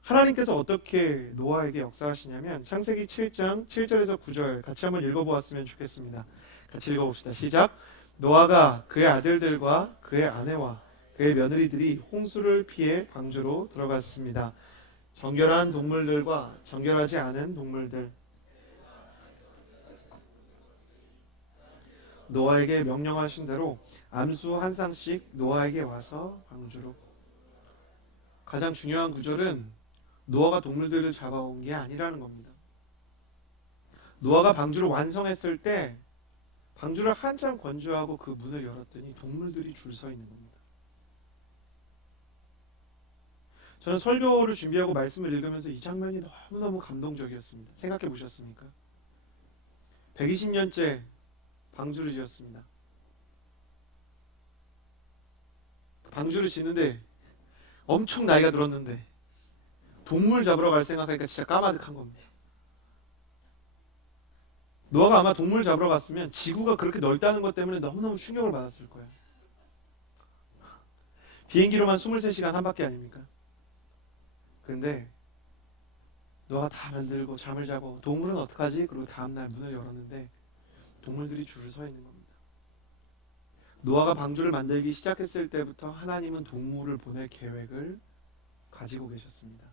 하나님께서 어떻게 노아에게 역사하시냐면 창세기 7장 7절에서 9절 같이 한번 읽어보았으면 좋겠습니다. 같이 읽어봅시다. 시작. 노아가 그의 아들들과 그의 아내와 그의 며느리들이 홍수를 피해 방주로 들어갔습니다. 정결한 동물들과 정결하지 않은 동물들, 노아에게 명령하신 대로 암수 한 쌍씩 노아에게 와서 방주로. 가장 중요한 구절은 노아가 동물들을 잡아온 게 아니라는 겁니다. 노아가 방주를 완성했을 때 방주를 한참 건조하고 그 문을 열었더니 동물들이 줄 서 있는 겁니다. 저는 설교를 준비하고 말씀을 읽으면서 이 장면이 너무너무 감동적이었습니다. 생각해 보셨습니까? 120년째 방주를 지었습니다. 방주를 짓는데 엄청 나이가 들었는데 동물 잡으러 갈 생각하니까 진짜 까마득한 겁니다. 노아가 아마 동물 잡으러 갔으면 지구가 그렇게 넓다는 것 때문에 너무너무 충격을 받았을 거예요. 비행기로만 23시간 한 바퀴 아닙니까? 근데 노아가 다 만들고 잠을 자고 동물은 어떡하지? 그리고 다음날 문을 열었는데 동물들이 줄을 서 있는 겁니다. 노아가 방주를 만들기 시작했을 때부터 하나님은 동물을 보낼 계획을 가지고 계셨습니다.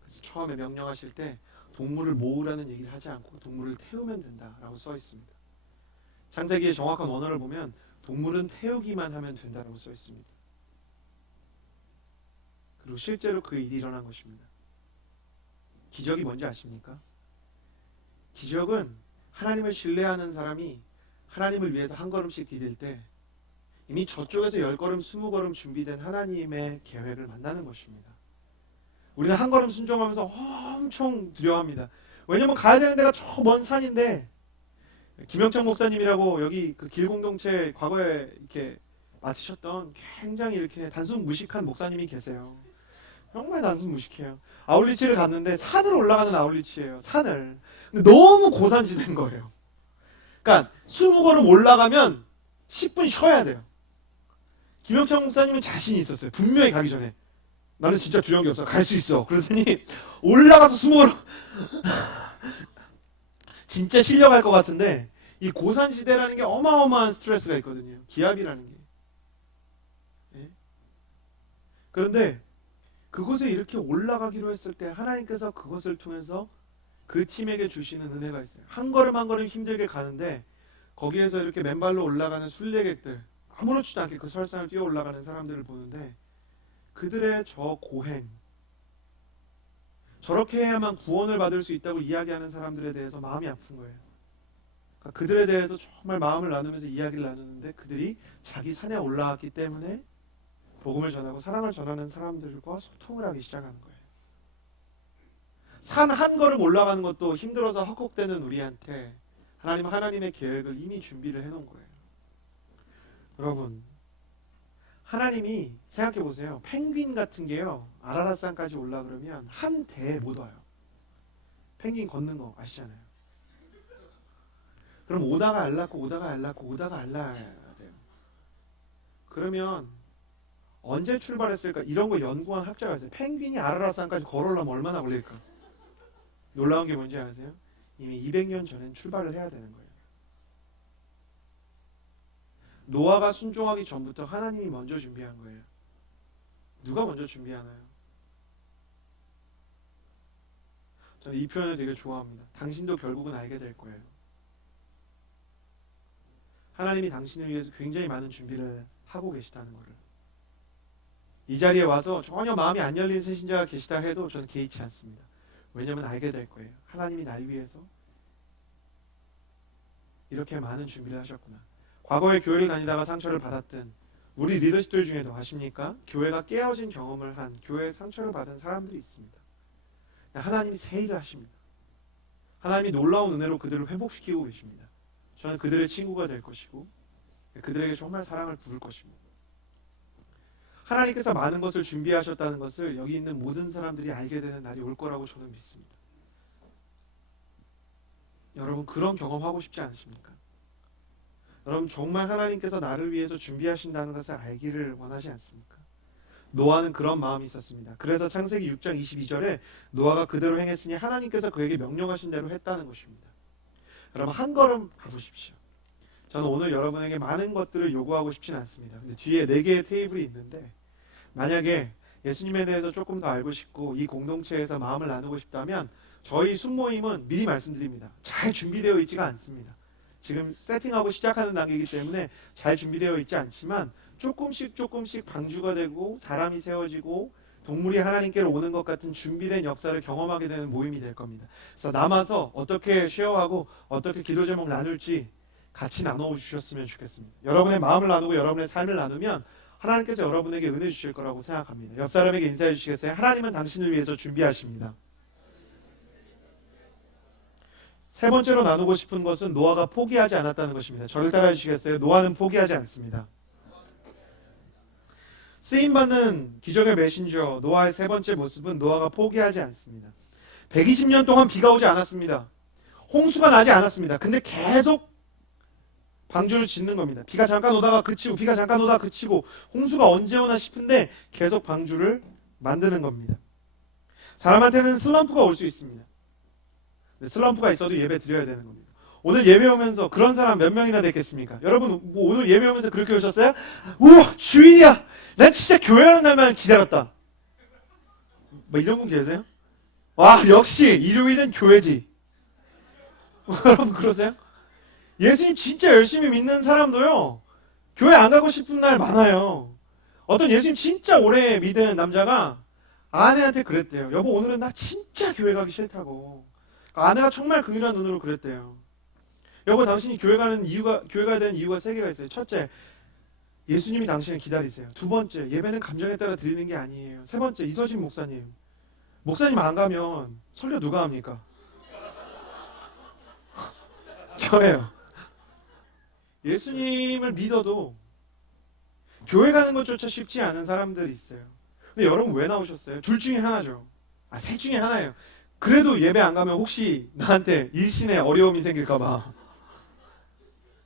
그래서 처음에 명령하실 때 동물을 모으라는 얘기를 하지 않고 동물을 태우면 된다라고 써 있습니다. 창세기의 정확한 원어를 보면 동물은 태우기만 하면 된다라고 써 있습니다. 그리고 실제로 그 일이 일어난 것입니다. 기적이 뭔지 아십니까? 기적은 하나님을 신뢰하는 사람이 하나님을 위해서 한 걸음씩 디딜 때 이미 저쪽에서 10걸음, 20걸음 준비된 하나님의 계획을 만나는 것입니다. 우리는 한 걸음 순종하면서 엄청 두려워합니다. 왜냐면 가야 되는 데가 저 먼 산인데, 김영창 목사님이라고 여기 그 길공동체 과거에 이렇게 맡으셨던 굉장히 이렇게 단순 무식한 목사님이 계세요. 정말 단순 무식해요. 아울리치를 갔는데 산을 올라가는 아울리치예요. 산을. 근데 너무 고산지대인 거예요. 그러니까 20걸음 올라가면 10분 쉬어야 돼요. 김영창 목사님은 자신이 있었어요. 분명히 가기 전에 나는 진짜 두려운 게 없어. 갈 수 있어. 그러더니 올라가서 수목으로 진짜 실려갈 것 같은데 이 고산지대라는 게 어마어마한 스트레스가 있거든요. 기압이라는 게. 예? 그런데 그곳에 이렇게 올라가기로 했을 때 하나님께서 그것을 통해서 그 팀에게 주시는 은혜가 있어요. 한 걸음 한 걸음 힘들게 가는데 거기에서 이렇게 맨발로 올라가는 순례객들, 아무렇지도 않게 그 설산을 뛰어 올라가는 사람들을 보는데 그들의 저 고행, 저렇게 해야만 구원을 받을 수 있다고 이야기하는 사람들에 대해서 마음이 아픈 거예요. 그러니까 그들에 대해서 정말 마음을 나누면서 이야기를 나누는데 그들이 자기 산에 올라왔기 때문에 복음을 전하고 사랑을 전하는 사람들과 소통을 하기 시작하는 거예요. 산 한 걸음 올라가는 것도 힘들어서 헉헉대는 우리한테 하나님은 하나님의 계획을 이미 준비를 해놓은 거예요. 여러분, 하나님이 생각해 보세요. 펭귄 같은 게요, 아라랏산까지 올라 그러면 한 대에 못 와요. 펭귄 걷는 거 아시잖아요. 그럼 오다가 알낳고 오다가 알낳고 오다가 알낳아야 돼요. 그러면 언제 출발했을까? 이런 거 연구한 학자가 있어요. 펭귄이 아라랏산까지 걸어오려면 얼마나 걸릴까? 놀라운 게 뭔지 아세요? 이미 200년 전엔 출발을 해야 되는 거예요. 노아가 순종하기 전부터 하나님이 먼저 준비한 거예요. 누가 먼저 준비하나요? 저는 이 표현을 되게 좋아합니다. 당신도 결국은 알게 될 거예요. 하나님이 당신을 위해서 굉장히 많은 준비를 하고 계시다는 것을. 이 자리에 와서 전혀 마음이 안 열린 새신자가 계시다 해도 저는 개의치 않습니다. 왜냐하면 알게 될 거예요. 하나님이 날 위해서 이렇게 많은 준비를 하셨구나. 과거에 교회를 다니다가 상처를 받았던 우리 리더십들 중에도 아십니까? 교회가 깨어진 경험을 한 교회에 상처를 받은 사람들이 있습니다. 하나님이 새 일을 하십니다. 하나님이 놀라운 은혜로 그들을 회복시키고 계십니다. 저는 그들의 친구가 될 것이고 그들에게 정말 사랑을 부을 것입니다. 하나님께서 많은 것을 준비하셨다는 것을 여기 있는 모든 사람들이 알게 되는 날이 올 거라고 저는 믿습니다. 여러분, 그런 경험하고 싶지 않으십니까? 여러분, 정말 하나님께서 나를 위해서 준비하신다는 것을 알기를 원하지 않습니까? 노아는 그런 마음이 있었습니다. 그래서 창세기 6장 22절에 노아가 그대로 행했으니 하나님께서 그에게 명령하신 대로 했다는 것입니다. 여러분, 한 걸음 가보십시오. 저는 오늘 여러분에게 많은 것들을 요구하고 싶진 않습니다. 근데 뒤에 4개의 테이블이 있는데 만약에 예수님에 대해서 조금 더 알고 싶고 이 공동체에서 마음을 나누고 싶다면 저희 순모임은 미리 말씀드립니다. 잘 준비되어 있지가 않습니다. 지금 세팅하고 시작하는 단계이기 때문에 잘 준비되어 있지 않지만 조금씩 방주가 되고 사람이 세워지고 동물이 하나님께로 오는 것 같은 준비된 역사를 경험하게 되는 모임이 될 겁니다. 그래서 남아서 어떻게 쉐어하고 어떻게 기도 제목 나눌지 같이 나눠주셨으면 좋겠습니다. 여러분의 마음을 나누고 여러분의 삶을 나누면 하나님께서 여러분에게 은혜 주실 거라고 생각합니다. 옆 사람에게 인사해 주시겠어요? 하나님은 당신을 위해서 준비하십니다. 세 번째로 나누고 싶은 것은 노아가 포기하지 않았다는 것입니다. 저를 따라해 주시겠어요? 노아는 포기하지 않습니다. 쓰임받는 기적의 메신저 노아의 세 번째 모습은 노아가 포기하지 않습니다. 120년 동안 비가 오지 않았습니다. 홍수가 나지 않았습니다. 근데 계속 방주를 짓는 겁니다. 비가 잠깐 오다가 그치고 비가 잠깐 오다가 그치고 홍수가 언제 오나 싶은데 계속 방주를 만드는 겁니다. 사람한테는 슬럼프가 올 수 있습니다. 슬럼프가 있어도 예배 드려야 되는 겁니다. 오늘 예배 오면서 그런 사람 몇 명이나 됐겠습니까? 여러분 뭐 오늘 예배 오면서 그렇게 오셨어요? 우와, 주일이야! 난 진짜 교회하는 날만 기다렸다. 뭐 이런 분 계세요? 와, 역시 일요일은 교회지. 여러분 그러세요? 예수님 진짜 열심히 믿는 사람도요, 교회 안 가고 싶은 날 많아요. 어떤 예수님 진짜 오래 믿은 남자가 아내한테 그랬대요. 여보, 오늘은 나 진짜 교회 가기 싫다고. 아내가 정말 긍휼한 눈으로 그랬대요. 여보, 당신이 교회 가야 되는 이유가 3개가 있어요. 첫째, 예수님이 당신을 기다리세요. 두 번째, 예배는 감정에 따라 드리는 게 아니에요. 세 번째, 이서진 목사님 안 가면 설교 누가 합니까? 저예요. 예수님을 믿어도 교회 가는 것조차 쉽지 않은 사람들이 있어요. 근데 여러분 왜 나오셨어요? 둘 중에 하나죠. 셋 중에 하나예요. 그래도 예배 안 가면 혹시 나한테 일신에 어려움이 생길까봐.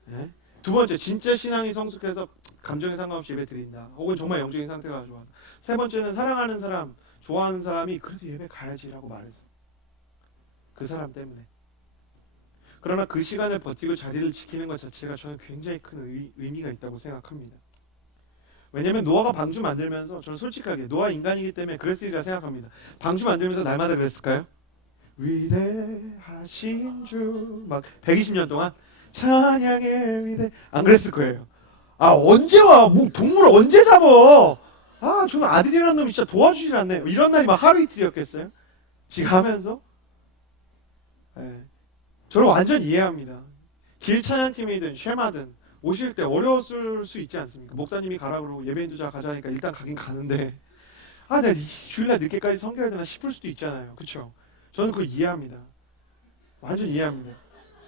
네? 두 번째, 진짜 신앙이 성숙해서 감정에 상관없이 예배 드린다. 혹은 정말 영적인 상태가 좋아서. 세 번째는 사랑하는 사람, 좋아하는 사람이 그래도 예배 가야지라고 말해서. 그 사람 때문에. 그러나 그 시간을 버티고 자리를 지키는 것 자체가 저는 굉장히 큰 의미가 있다고 생각합니다. 왜냐면 노아가 방주 만들면서 저는 솔직하게 노아 인간이기 때문에 그랬으리라 생각합니다. 방주 만들면서 날마다 그랬을까요? 위대하신 주 막 120년 동안 찬양의 위대 안 그랬을 거예요. 아 언제 와? 뭐 동물 언제 잡어? 아 저는 아들이라는 놈이 진짜 도와주질 않네. 이런 날이 막 하루 이틀이었겠어요? 지금 하면서 네. 저를 완전 이해합니다. 길 찬양팀이든 쉐마든 오실 때 어려웠을 수 있지 않습니까? 목사님이 가라 그러고 예배 인도자 가자니까 일단 가긴 가는데 아 내가 주일날 늦게까지 섬겨야 되나 싶을 수도 있잖아요. 그렇죠? 저는 그걸 이해합니다. 완전 이해합니다.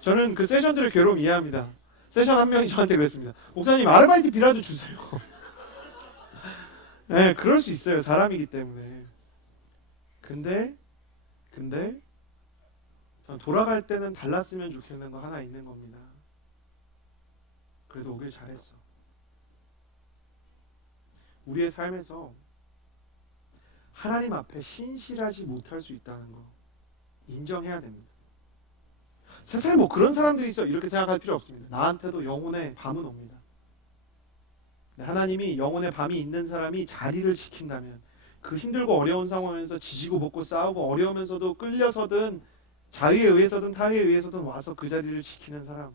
저는 그 세션들의 괴로움 이해합니다. 세션 한 명이 저한테 그랬습니다. 목사님 아르바이트 비라도 주세요. 네, 그럴 수 있어요. 사람이기 때문에. 근데 저는 돌아갈 때는 달랐으면 좋겠는 거 하나 있는 겁니다. 그래도 오길 잘했어. 우리의 삶에서 하나님 앞에 신실하지 못할 수 있다는 거 인정해야 됩니다. 세상에 뭐 그런 사람들이 있어 이렇게 생각할 필요 없습니다. 나한테도 영혼의 밤은 옵니다. 하나님이 영혼의 밤이 있는 사람이 자리를 지킨다면 그 힘들고 어려운 상황에서 지지고 볶고 싸우고 어려우면서도 끌려서든 자의에 의해서든 타의에 의해서든 와서 그 자리를 지키는 사람,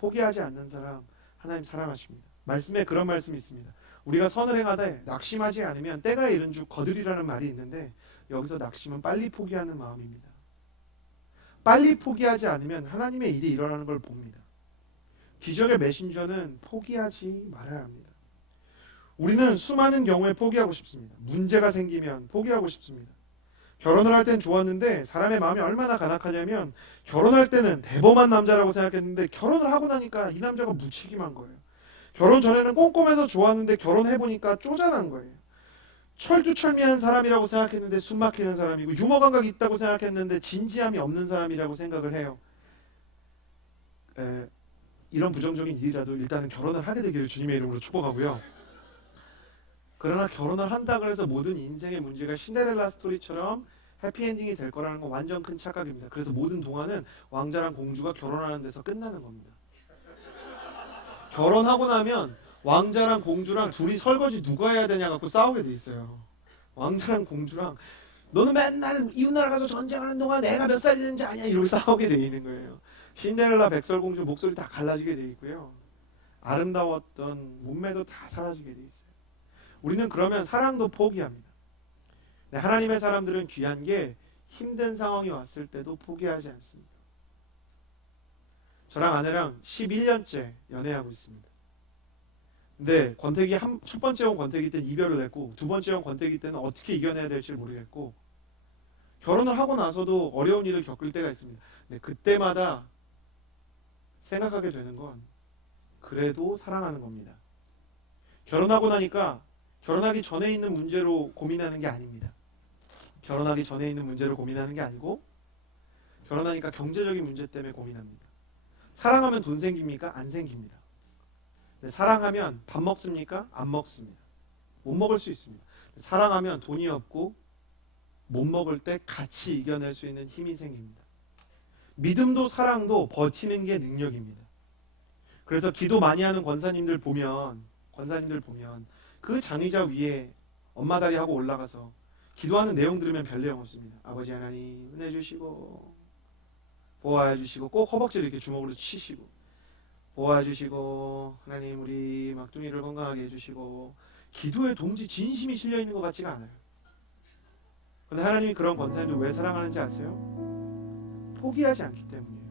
포기하지 않는 사람 하나님 사랑하십니다. 말씀에 그런 말씀이 있습니다. 우리가 선을 행하되 낙심하지 않으면 때가 이른 줄 거두리라는 말이 있는데 여기서 낙심은 빨리 포기하는 마음입니다. 빨리 포기하지 않으면 하나님의 일이 일어나는 걸 봅니다. 기적의 메신저는 포기하지 말아야 합니다. 우리는 수많은 경우에 포기하고 싶습니다. 문제가 생기면 포기하고 싶습니다. 결혼을 할 땐 좋았는데 사람의 마음이 얼마나 간악하냐면 결혼할 때는 대범한 남자라고 생각했는데 결혼을 하고 나니까 이 남자가 무책임한 거예요. 결혼 전에는 꼼꼼해서 좋았는데 결혼해보니까 쪼잔한 거예요. 철두철미한 사람이라고 생각했는데 숨막히는 사람이고 유머 감각이 있다고 생각했는데 진지함이 없는 사람이라고 생각을 해요. 이런 부정적인 일이라도 일단은 결혼을 하게 되기를 주님의 이름으로 축복하고요. 그러나 결혼을 한다고 해서 모든 인생의 문제가 신데렐라 스토리처럼 해피엔딩이 될 거라는 건 완전 큰 착각입니다. 그래서 모든 동화는 왕자랑 공주가 결혼하는 데서 끝나는 겁니다. 결혼하고 나면 왕자랑 공주랑 둘이 설거지 누가 해야 되냐 갖고 싸우게 돼 있어요. 왕자랑 공주랑 너는 맨날 이웃나라 가서 전쟁하는 동안 애가 몇 살이 되는지 아냐 이러고 싸우게 돼 있는 거예요. 신데렐라 백설공주 목소리 다 갈라지게 돼 있고요. 아름다웠던 몸매도 다 사라지게 돼 있어요. 우리는 그러면 사랑도 포기합니다. 네, 하나님의 사람들은 귀한 게 힘든 상황이 왔을 때도 포기하지 않습니다. 저랑 아내랑 11년째 연애하고 있습니다. 근데 권태기 첫 번째 온 권태기 때는 이별을 했고 두 번째 온 권태기 때는 어떻게 이겨내야 될지 모르겠고 결혼을 하고 나서도 어려운 일을 겪을 때가 있습니다. 근데 그때마다 생각하게 되는 건 그래도 사랑하는 겁니다. 결혼하고 나니까 결혼하기 전에 있는 문제로 고민하는 게 아닙니다. 결혼하기 전에 있는 문제를 고민하는 게 아니고 결혼하니까 경제적인 문제 때문에 고민합니다. 사랑하면 돈 생깁니까? 안 생깁니다. 사랑하면 밥 먹습니까? 안 먹습니다. 못 먹을 수 있습니다. 사랑하면 돈이 없고 못 먹을 때 같이 이겨낼 수 있는 힘이 생깁니다. 믿음도 사랑도 버티는 게 능력입니다. 그래서 기도 많이 하는 권사님들 보면 그 장의자 위에 엄마 다리 하고 올라가서 기도하는 내용 들으면 별 내용 없습니다. 아버지 하나님 은혜 주시고 보호해 주시고 꼭 허벅지를 이렇게 주먹으로 치시고 보호해 주시고 하나님 우리 막둥이를 건강하게 해주시고 기도에 동지 진심이 실려 있는 것 같지가 않아요. 그런데 하나님이 그런 권사님들 왜 사랑하는지 아세요? 포기하지 않기 때문이에요.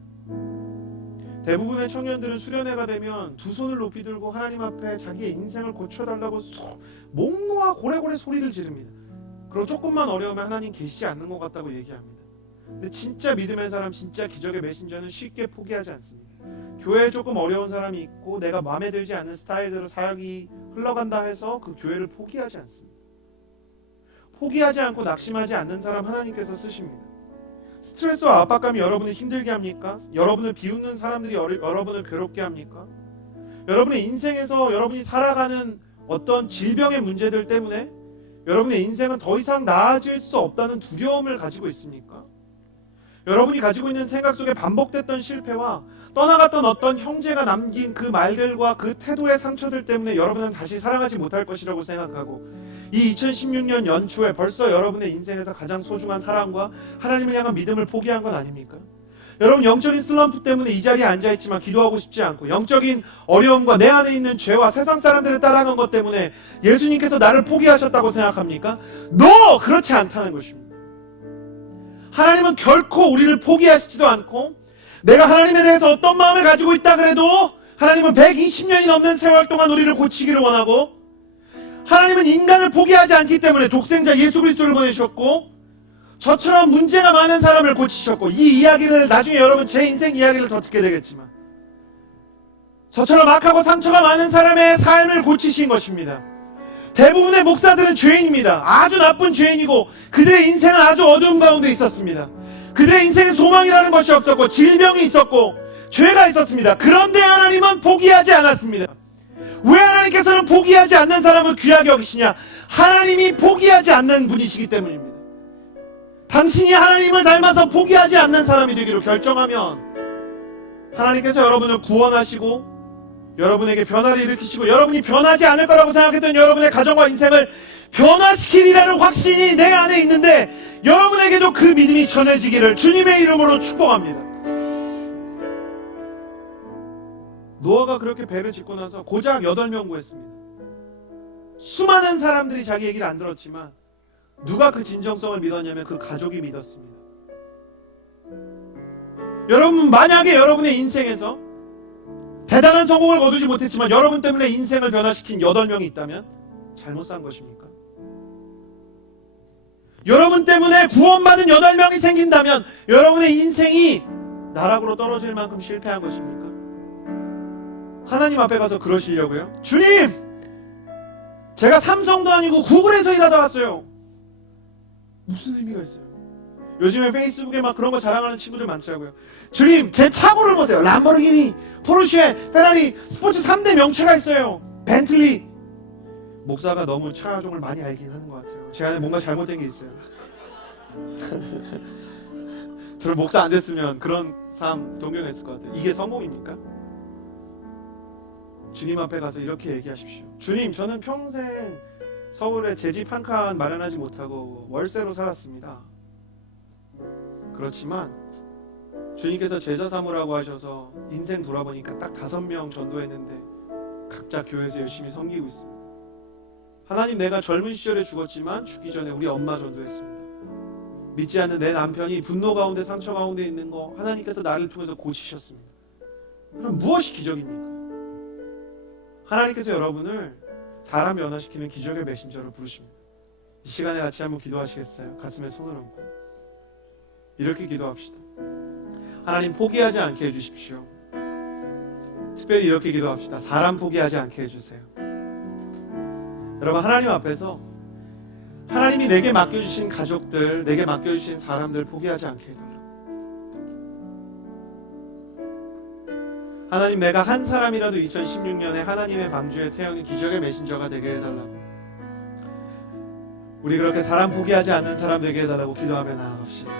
대부분의 청년들은 수련회가 되면 두 손을 높이 들고 하나님 앞에 자기의 인생을 고쳐달라고 목 놓아 고래고래 소리를 지릅니다. 그럼 조금만 어려우면 하나님 계시지 않는 것 같다고 얘기합니다. 근데 진짜 믿음의 사람, 진짜 기적의 메신저는 쉽게 포기하지 않습니다. 교회에 조금 어려운 사람이 있고 내가 마음에 들지 않는 스타일대로 사역이 흘러간다 해서 그 교회를 포기하지 않습니다. 포기하지 않고 낙심하지 않는 사람 하나님께서 쓰십니다. 스트레스와 압박감이 여러분을 힘들게 합니까? 여러분을 비웃는 사람들이 여러분을 괴롭게 합니까? 여러분의 인생에서 여러분이 살아가는 어떤 질병의 문제들 때문에 여러분의 인생은 더 이상 나아질 수 없다는 두려움을 가지고 있습니까? 여러분이 가지고 있는 생각 속에 반복됐던 실패와 떠나갔던 어떤 형제가 남긴 그 말들과 그 태도의 상처들 때문에 여러분은 다시 살아가지 못할 것이라고 생각하고 이 2016년 연초에 벌써 여러분의 인생에서 가장 소중한 사랑과 하나님을 향한 믿음을 포기한 건 아닙니까? 여러분 영적인 슬럼프 때문에 이 자리에 앉아있지만 기도하고 싶지 않고 영적인 어려움과 내 안에 있는 죄와 세상 사람들을 따라간 것 때문에 예수님께서 나를 포기하셨다고 생각합니까? No! 그렇지 않다는 것입니다. 하나님은 결코 우리를 포기하시지도 않고 내가 하나님에 대해서 어떤 마음을 가지고 있다 그래도 하나님은 120년이 넘는 세월 동안 우리를 고치기를 원하고 하나님은 인간을 포기하지 않기 때문에 독생자 예수 그리스도를 보내셨고 저처럼 문제가 많은 사람을 고치셨고 이 이야기를 나중에 여러분 제 인생 이야기를 더 듣게 되겠지만 저처럼 악하고 상처가 많은 사람의 삶을 고치신 것입니다. 대부분의 목사들은 죄인입니다. 아주 나쁜 죄인이고 그들의 인생은 아주 어두운 가운데 있었습니다. 그들의 인생에 소망이라는 것이 없었고 질병이 있었고 죄가 있었습니다. 그런데 하나님은 포기하지 않았습니다. 왜 하나님께서는 포기하지 않는 사람을 귀하게 여기시냐? 하나님이 포기하지 않는 분이시기 때문입니다. 당신이 하나님을 닮아서 포기하지 않는 사람이 되기로 결정하면 하나님께서 여러분을 구원하시고 여러분에게 변화를 일으키시고 여러분이 변하지 않을 거라고 생각했던 여러분의 가정과 인생을 변화시키리라는 확신이 내 안에 있는데 여러분에게도 그 믿음이 전해지기를 주님의 이름으로 축복합니다. 노아가 그렇게 배를 짓고 나서 고작 8명 구했습니다. 수많은 사람들이 자기 얘기를 안 들었지만 누가 그 진정성을 믿었냐면 그 가족이 믿었습니다. 여러분 만약에 여러분의 인생에서 대단한 성공을 거두지 못했지만 여러분 때문에 인생을 변화시킨 8명이 있다면 잘못 산 것입니까? 여러분 때문에 구원받은 8명이 생긴다면 여러분의 인생이 나락으로 떨어질 만큼 실패한 것입니까? 하나님 앞에 가서 그러시려고요? 주님! 제가 삼성도 아니고 구글에서 일하다 왔어요. 무슨 의미가 있어요? 요즘에 페이스북에 막 그런 거 자랑하는 친구들 많더라고요. 주님, 제 차고를 보세요. 람보르기니, 포르쉐, 페라리, 스포츠 3대 명차가 있어요. 벤틀리. 목사가 너무 차종을 많이 알긴 하는 것 같아요. 제 안에 뭔가 잘못된 게 있어요. 저를 목사 안 됐으면 그런 삶 동경했을 것 같아요. 이게 성공입니까? 주님 앞에 가서 이렇게 얘기하십시오. 주님, 저는 평생 서울에 제 집 한 칸 마련하지 못하고 월세로 살았습니다. 그렇지만 주님께서 제자 삼으라고 하셔서 인생 돌아보니까 딱 5명 전도했는데 각자 교회에서 열심히 섬기고 있습니다. 하나님, 내가 젊은 시절에 죽었지만 죽기 전에 우리 엄마 전도했습니다. 믿지 않는 내 남편이 분노 가운데 상처 가운데 있는 거 하나님께서 나를 통해서 고치셨습니다. 그럼 무엇이 기적입니까? 하나님께서 여러분을 사람 변화시키는 기적의 메신저로 부르십니다. 이 시간에 같이 한번 기도하시겠어요? 가슴에 손을 얹고 이렇게 기도합시다. 하나님, 포기하지 않게 해주십시오. 특별히 이렇게 기도합시다. 사람 포기하지 않게 해주세요. 여러분, 하나님 앞에서 하나님이 내게 맡겨주신 가족들, 내게 맡겨주신 사람들 포기하지 않게 해달라고. 하나님, 내가 한 사람이라도 2016년에 하나님의 방주에 태우는 기적의 메신저가 되게 해달라고. 우리 그렇게 사람 포기하지 않는 사람 되게 해달라고 기도하며 나아갑시다.